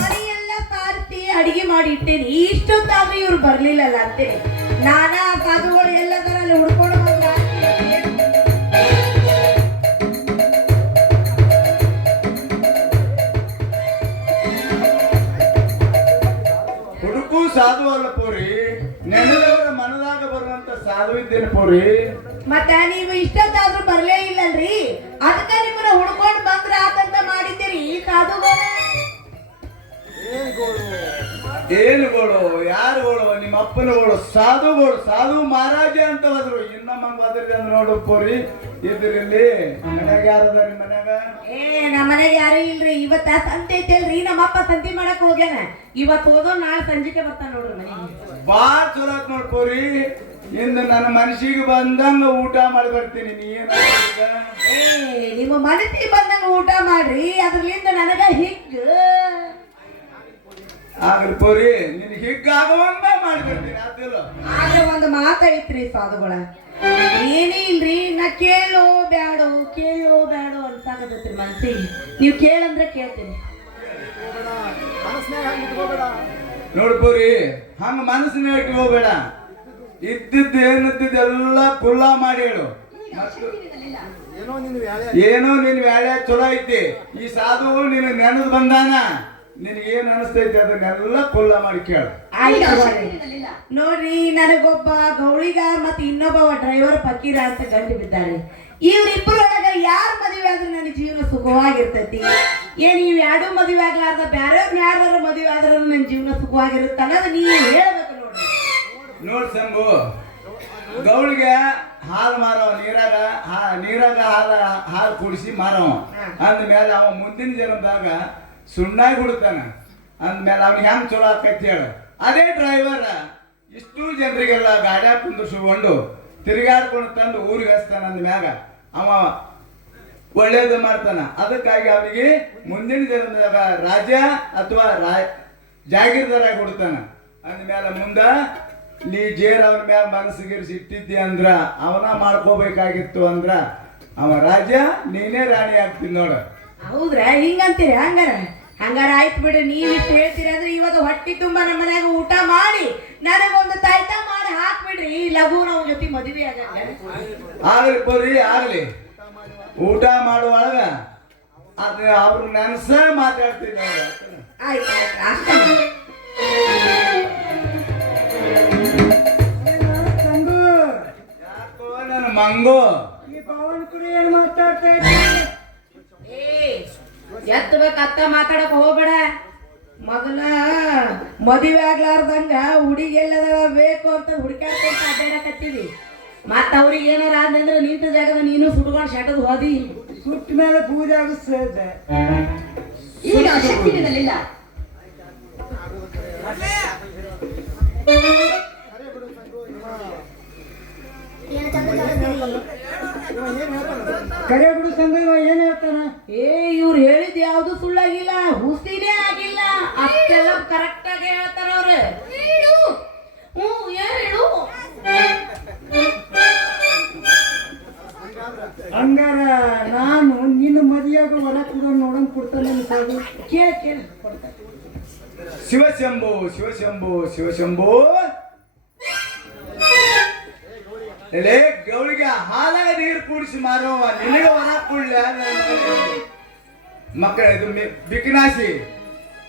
ಮನೆಯೆಲ್ಲ ಸಾರಿಸಿ ಅಡಿಗೆ ಮಾಡಿ ಇಟ್ಟೇನಿ. ಇಷ್ಟೊತ್ತಾದ್ರೂ ಇವ್ರು ಬರ್ಲಿಲ್ಲಲ್ಲ ಅಂತೇಳಿ ನಾನಾ ಸಾಧುಗಳು ಎಲ್ಲ ತರಲ್ಲಿ ಹುಡ್ಕೊಂಡು ಬಂದ ಹುಡುಕು ಸಾಧು ಅಲ್ಲ ಪೋರಿ, ನೆನೆದವರ ಮನದಾಗ ಬರುವಂತ ಸಾಧು ಇದ್ದೇನೆ ಪೋರಿ. ಮತ್ತ ನೀವು ಇಷ್ಟೊತ್ತಾದ್ರೂ ಬರ್ಲೇ ಇಲ್ಲಲ್ರಿ, ಅದಕ್ಕ ನಿಮ್ಮನ್ನ ಹುಡ್ಕೊಂಡು ಬಂದ್ರ ಆತಂತ ಮಾಡಿದ್ದೀರಿ ಸಾಧುಗಳ. ಏನುಗಳು ಯಾರುಗಳು? ನಿಮ್ಮ ಅಪ್ಪನಗಳು ಸಾಧುಗಳು, ಸಾಧು ಮಹಾರಾಜ ಅಂತ ಹೋದ್ರು. ಇನ್ನೊಮ್ಮಂಗ್ ಬದ್ರಿ ಅಂದ್ ನೋಡು ಪೋರಿ. ಇದ್ರಲ್ಲಿ ಮನ್ಯಾಗ ಯಾರದಾರಿ ಮನ್ಯಾಗ? ನಮ್ಮ ಮನೆಗೆ ಯಾರು ಇಲ್ರಿ. ಇವತ್ತ ಸಂತೆ ಐತಲ್ರಿ, ನಮ್ಮಪ್ಪ ಸಂತಿ ಮಾಡಕ್ ಹೋಗ್ಯಾನ. ಇವತ್ತು ಹೋದೋ ನಾಳೆ ಸಂಜಿಕೆ ಬರ್ತಾನ ನೋಡ್ರಿ ಮನೆಗೆ. ಬಾಳ್ ಚಲೋ ಆತ್ ನೋಡ್ ಪೋರಿ. ಇಂದು ನನ್ನ ಮನಸ್ಸಿಗೆ ಬಂದಂಗ ಊಟ ಮಾಡಿ ಬರ್ತೀನಿ. ನೀ ನಿಮ್ಮ ಮನಸ್ಸಿಗೆ ಬಂದಂಗ ಊಟ ಮಾಡ್ರಿ, ಅದ್ರಲಿಂದ ನನಗ ಹಿಗ್ ಆಗ್ಲಿ ಪೋರಿ, ನಿನ್ ಹಿಗ್ಗಾಗುವಂಗ ಮಾಡಿ ಬರ್ತೀನಿ. ಅದಿಲ್ಲ ಆದ್ರೆ ಒಂದು ಮಾತ ಐತ್ರಿ ಸಾಧುಗಳ, ಏನೇ ಇಲ್ರಿ, ನಾ ಕೇಳೋ ಬ್ಯಾಡೋ ಅನ್ಸಾಕತ್ರಿ ಮನ್ಸಿಗೆ. ನೀವ್ ಕೇಳಂದ್ರೆ ಕೇಳ್ತೀನಿ. ನೋಡ್ಬೋರಿ, ಹಂಗ ಮನಸ್ಸಿನ ಇಟ್ಕೋಬೇಡ. ಇದ್ದಿದ್ದು ಏನಿದ್ದಿದ್ದು ಎಲ್ಲ ಕುಲ್ಲ ಮಾಡಿ ಹೇಳು. ಏನೋ ನಿನ್ ವ್ಯಾಳ್ಯ ಚಲೋ ಐತಿ. ಈ ಸಾಧು ನಿನ್ ನೆನದು ಬಂದಾನ, ನಿನಗೆ ಏನ್ ಅನಿಸ್ತೈತಿ ಅದನ್ನೆಲ್ಲ ಕುಲ್ಲ ಮಾಡಿ ಕೇಳು. ನೋಡ್ರಿ, ನನಗೊಬ್ಬ ಗೌಳಿಗ ಮತ್ತೆ ಇನ್ನೊಬ್ಬ ಡ್ರೈವರ್ ಫಕೀರ ಅಂತ ಗಂಟು ಬಿದ್ದಾರೆ. ಇವ್ರಿಬ್ಬರೊಳಗ ಯಾರ ಮದುವೆ ಆದ್ರೆ ನನ್ನ ಜೀವನ ಸುಖವಾಗಿರ್ತೈತಿ. ಏನ್ ಇವ್ ಎರಡು ಮದುವೆ ಆಗ್ಲಾರ್ದ ಬ್ಯಾರೆ ಯಾರು ಮದುವೆ ಆದ್ರೂ ನನ್ನ ಜೀವನ ಸುಖವಾಗಿರುತ್ತೆ ಅನ್ನೋದು ನೀವು ಹೇಳ್ಬೇಕು. ನೋಡ್ ಸಂಗು, ಗೌಳಿಗೆ ಹಾಲು ಮಾರವ, ನೀರಾಗ ಹಾಲು ಕುಡಿಸಿ ಮಾರವ. ಅಂದ್ಮೇಲೆ ಅವ ಮುಂದಿನ ಜನ್ಮದಾಗ ಸುಣ್ಣಾಗಿ ಹುಡುಕ್ತಾನ. ಅಂದ್ಮೇಲೆ ಅವ್ನಿಗೆ ಹೆಂಗ್ ಚಲೋ ಆಕೈತಿ ಹೇಳು. ಅದೇ ಡ್ರೈವರ್ ಇಷ್ಟು ಜನರಿಗೆಲ್ಲ ಗಾಡ್ಯಾಗ ಕುಂದಿಸ್ಕೊಂಡು ತಿರುಗಾಡ್ಕೊಂಡು ತಂದು ಊರಿಗೆ ಹಚ್ತಾನ. ಅಂದ್ಮ್ಯಾಗ ಅವ ಒಳ್ಳೇದು ಮಾಡ್ತಾನ. ಅದಕ್ಕಾಗಿ ಅವನಿಗೆ ಮುಂದಿನ ಜನ್ಮದಾಗ ರಾಜ ಅಥವಾ ಜಾಗೀರ್ದಾರಾಗಿ ಹುಡ್ತಾನ. ಅಂದ್ಮೇಲೆ ಮುಂದ ನೀ ಜೇರ್ ಅವನ ಮ್ಯಾಲ ಮನಸ್ಸಿಗಿರಿಸಿ ಇಟ್ಟಿದ್ದಿ ಅಂದ್ರ, ಅವನ ಮಾಡ್ಕೋಬೇಕಾಗಿತ್ತು ಅಂದ್ರ ಅವ ರಾಜ, ನೀನೇ ರಾಣಿ ಆಗ್ತೀನಿ ನೋಡ. ಹೌದ್ರ? ಹಿಂಗಂತೀರಿ? ಹಂಗಾರ ಆಯ್ತು ಬಿಡ್ರಿ. ನೀವ್ ಇಷ್ಟು ಹೇಳ್ತೀರಿ ಅಂದ್ರೆ ಇವಾಗ ಹೊಟ್ಟಿ ತುಂಬಾ ನಮ್ಮ ಮನ್ಯಾಗ ಊಟ ಮಾಡಿ ನನಗೊಂದು ತಾಯ್ತ ಮಾಡಿ ಹಾಕ್ಬಿಡ್ರಿ. ಲಘು ನಾವು ಜೊತೆ ಮದುವೆ ಆಗ್ಲಿ ಪರಿ ಆಗ್ಲಿ. ಊಟ ಮಾಡುವಾಗ ಅವ್ರ ನೆನ್ಸ ಮಾತಾಡ್ತೀನಿ. ಆಯ್ತು ಅಷ್ಟೇ. ಯಾಕೋ ನನ್ನ ಮಂಗೋ ಏನ್ ಮಾತಾಡ್ತಾ ಎತ್ತಬೇಕು ಅತ್ತ ಮಾತಾಡಕ್ ಹೋಗ್ಬೇಡ. ಮೊದಲ ಮದುವೆ ಆಗ್ಲಾರ್ದಂಗ ಹುಡುಗೆಲ್ಲದ ಬೇಕು ಅಂತ ಹುಡುಕಾಡ್ಕೊಂತ ಅಡ್ಡಾಡಕತ್ತೀವಿ. ಮತ್ತ ಅವ್ರಿಗೆ ಏನಾರ ಆದ್ರೆ ನಿಂತ ಜಾಗದ ನೀನು ಸುಟ್ಕೊಂಡು ಶಟದ್ ಹೋದಿ. ಸುಟ್ಟ ಮೇಲೆ ಪೂಜೆ ಆಗಿಸ್ತದೆ. ಈಗ ಶಕ್ತಿಗಳಿಲ್ಲ. ಕರೆ ಬಿಡು ಸಂಘ, ಏನ್ ಹೇಳ್ತಾನ? ಇವ್ರು ಹೇಳಿದ್ ಯಾವ್ದು ಸುಳ್ಳಾಗಿಲ್ಲ, ಹುಸಿನೇ ಆಗಿಲ್ಲ. ಅಷ್ಟೆಲ್ಲ ಕರೆಕ್ಟ್ ಆಗಿ ಹೇಳ್ತಾರ ಅವ್ರು. ಹೇಳು ಹಂಗಾರ ನಾನು ನಿನ್ನ ಮದಿಯಾಗ ಹೊರ ಕೂಡ ನೋಡಂಗ್ ಕೊಡ್ತಾನೆ. ಕೇಳ ಶಿವಶಂಭು ಶಿವಶಂಭು ಶಿವಶಂಭು. ಎಲೆ ಗೌಳಿಗೆ ಹಾಲಾಗ ನೀರು ಕೂಡಿಸಿ ಮಾರವ, ನಿನಗೆ ವರ ಕೂಡ್ಲ ಮಕ್ಕಳ. ಇದು ಬಿಕನಾಸಿ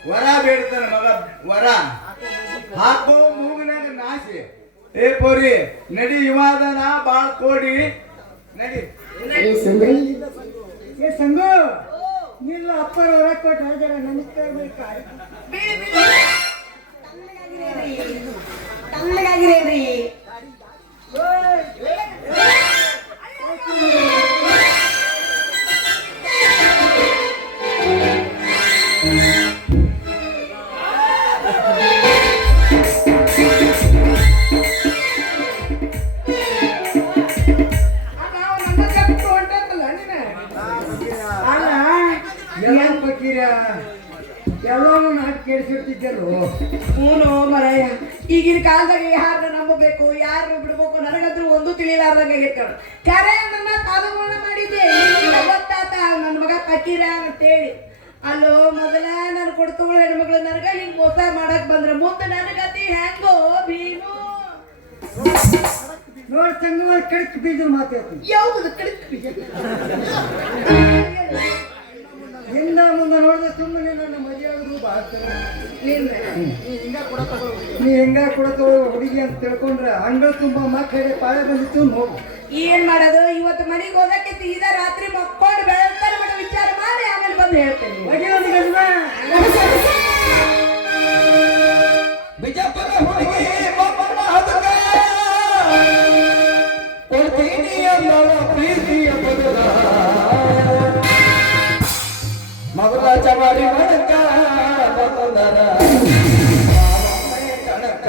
ವರ ಬೇಡ್ತಾನ ಮಗ. ವರ ಹಾಕೋ ಮೂಗಿನಾಗ ನಾಸಿ. ಏ ಪೋರಿ ನಡಿ, ಇವಾದನ ಬಾಳ್ ಕೋಡಿ ನಡಿ. ಏ ಸಂಗು, ನಿಲ್ಲ ಅಪ್ಪರ ಹೊರ ಕೊಟ್ಟ ಜರ ನಮಸ್ಕಾರ ತಣ್ಣಗಾಗಿರೇರಿ. ಎಲ್ಲರೂ ನಾಟ್ ಕೇಳಿಸಿರ್ತಿದ್ದರು. ಹೂನು ಮರಯ್ಯ, ಈಗಿನ ಕಾಲದಾಗ ಯಾರನ್ನ ನಂಬಬೇಕು, ಯಾರು ಬಿಡ್ಬೇಕು ನನಗಂತೂ ಒಂದು ತಿಳಿಲಾರ್ದಂಗ ಆಗೈತೆ. ಕರೆ ನನ್ನ ಸಾಧುಗಳನ್ನ ಮಾಡಿದ್ದೆ, ಗೊತ್ತಾತ ನನ್ನ ಮಗ ಫಕೀರ ಅಂತೇಳಿ. ಅಲ್ಲೋ ಮೊದಲ ನಾನು ಕೊಡ್ತವಳು ವ್ಯವಸ್ಥೆ ಮಾಡಕ್ ಬಂದ್ರೆ ಮುಂದೆ ನನಗತಿ ಹೆಂಗೋ ಭೀಮು ನೋಡಿ ತಂಗ ಕಡಿಕ್ ಬೀಜ ಮಾತಾಡ್ತೀನಿ ಯಾವುದು ಕಡಿಕ್ ಹಿಂದ ಮುಂದೆ ನೋಡಿದ್ರೆ ಸುಮ್ಮನೆ ನನ್ನ ಮದುವೆ ಆದ್ರು ಬಾಳ್ತಾರೆ ನೀ ಹೆಂಗ ಕೊಡಕ ಹುಡುಗಿ ಅಂತ ತಿಳ್ಕೊಂಡ್ರೆ ಅಂಗಳ ತುಂಬ ಮಕ್ಕಳಿಗೆ ಪಾಳೆ ಬಂದಿತ್ತು ನೋಡು ಏನ್ ಮಾಡೋದು ಇವತ್ತು ಮನೆಗೆ ಹೋಗಕ್ಕೆ ಸೀದಾ ರಾತ್ರಿ ಮಕ್ಕೊಂಡು ಬೆಳಗ್ತಾರ ಮಟ್ಟ ವಿಚಾರ ಮಾಡಿ ಆಮೇಲೆ ಬಂದು ಹೇಳ್ತೇನೆ ಬಗ್ಗೆ ಒಂದು ಗಂಡ ಬಿಜಾಪುರ ಹುಡುಗಿ ಬೊಮ್ಮನ ಹದಕ ಕೊಡ್ತೀನಿ ಅನ್ನೋಳ ಪ್ರೀತಿಯ ಬದಲ ಮಗಳ ಚವಾರಿ ಮಡಕ ಬಂದರ ಕಣಕ